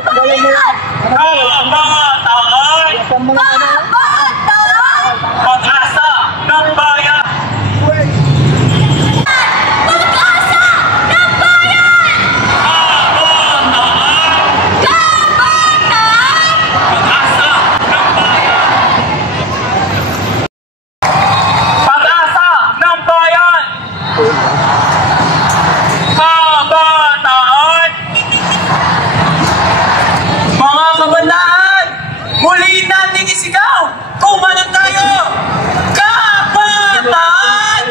Pag-asa ng bayan. Muli natin isigaw kung ano tayo! Kabataan!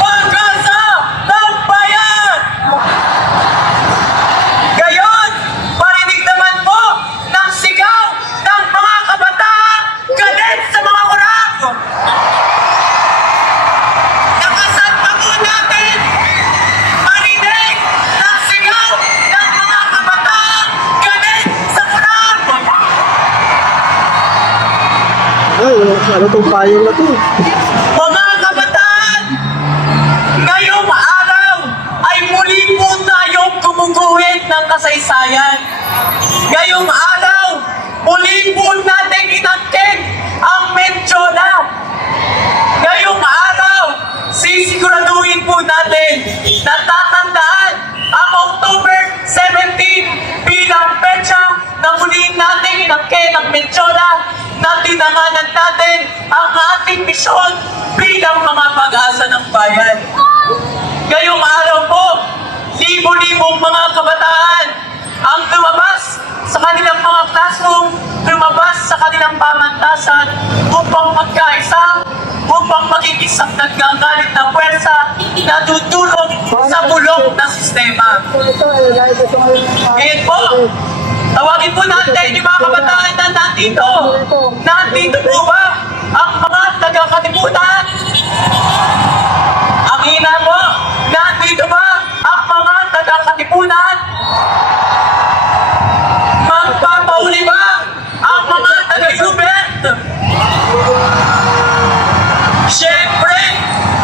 Pag-asa ng bayan! Gayon, parinig naman po ng sigaw ng mga kabataan galit sa mga kurap! Nakasan pa po natin parinig ng sigaw ng mga kabataan galit sa kurap! Ano itong payong na ito? Mga kabataan, ngayong araw ay muli po tayong gumuguhit ng kasaysayan. Ngayong araw, muli po natin inangkin ang Menjola. Ngayong araw, sisiguraduhin po natin na tatandaan ang October 17 bilang petsa na muli natin inangkin ang Menjola na tinanganan natin ang ating misyon bilang mga pag-asa ng bayan. Ngayong araw po, libo-libong mga kabataan ang lumabas sa kanilang mga classroom, lumabas sa kanilang pamantasan upang magkaisa, upang maging-isang naggagalit na pwersa na tutulong sa bulok na sistema. Ngayon po, tawagin po natin yung mga kabataan na nandito. Nandito po ba ang mga taga-katipunan? Ang hina po, nandito ba ang mga taga-katipunan? Magpapauli ba ang mga taga-Hubert? Siyempre,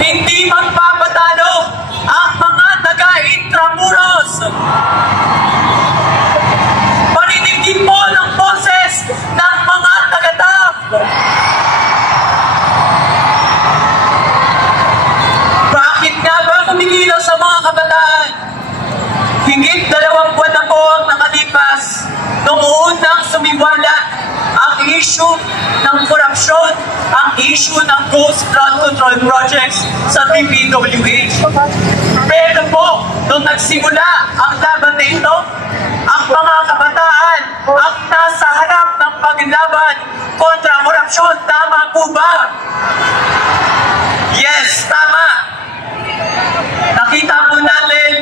hindi magpapatalo ang mga taga-Intramuros. Parinig din po ng boses ng mga taga-TAF. Bakit nga ba kumikilos sa mga kabataan? Higit 2 buwan na po ang nakalipas noong unang sumiwala ang issue ng korupsyon, ang issue ng Ghost Flood Control Projects sa DPWH. Pero po, nung nagsimula ang laban na ito, ang mga kabataan ang nasa harap ng paglaban kontra korupsyon. Tama po ba? Yes, tama. Nakita po natin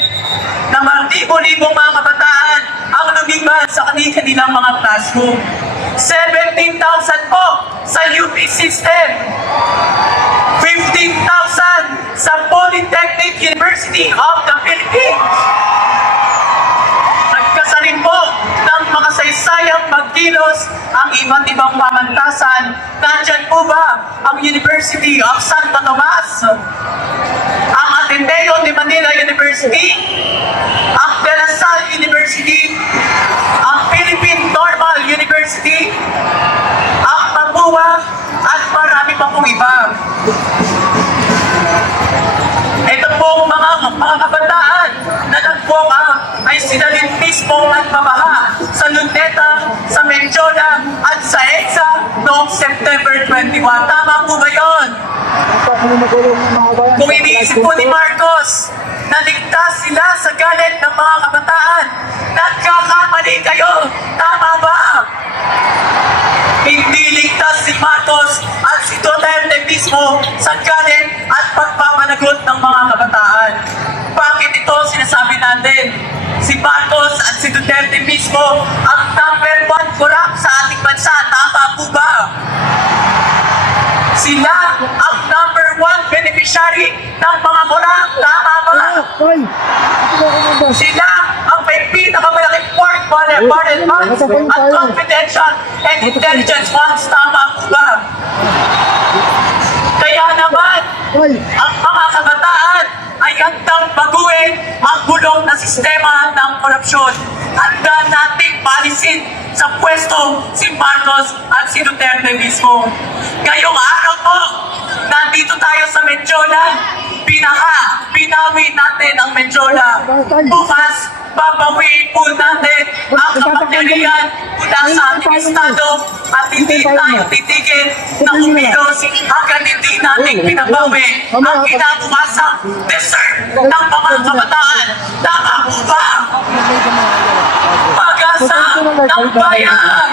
na libo-libong mga kabataan ang lumiban sa kanilang mga classroom. 17,000 po sa UP system. 15,000 sa Polytechnic University of the Philippines. Nagkasarin po ng makasaysayang pagkilos ang iba't ibang pamantasan. Nandyan po ba ang University of Santo Tomas? Ang Ateneo de Manila University? Ang De La Salle University? Ang Philippine Normal University? Ang Papua? At marami pa pong iba. Ito pong mga kabataan na nag-walk-out ay sila din mismong nagbabaha sa Luneta, sa Menjola at sa EDSA noong September 21. Tama po ba yun? Kung iniisip po ni Marcos na ligtas sila sa galit ng mga kabataan, nagkakamali kayo. Tama ba? Hindi ligtas si Marcos at si Duterte mismo sa galit at pagpapanagot ng mga kabataan. Bakit ito sinasabi natin? Si Marcos at si Duterte mismo ang #1 corrupt sa ating bansa. Tama po ba? Sila ang #1 beneficiary ng mga corrupt. Tama ba? Sila ang may pinakamalaking pork barrel funds at confidential and intelligence funds. Tama po ba? Kaya naman, ang mga kabataan ay handang baguhin ang bulong na sistema ng korupsyon. paalisin sa pwesto si Marcos at si Duterte mismo. Ngayong araw po, nandito tayo sa Medjola. Binawi natin ang Medjola. Bukas, babawiin po natin ang kapaterian mula sa ating estado at hindi tayo titigil na umilos hanggang hindi natin pinabawi ang kinabukasang deserve ng mga kabataan. Tama po ba? Pag-asa ng bayan!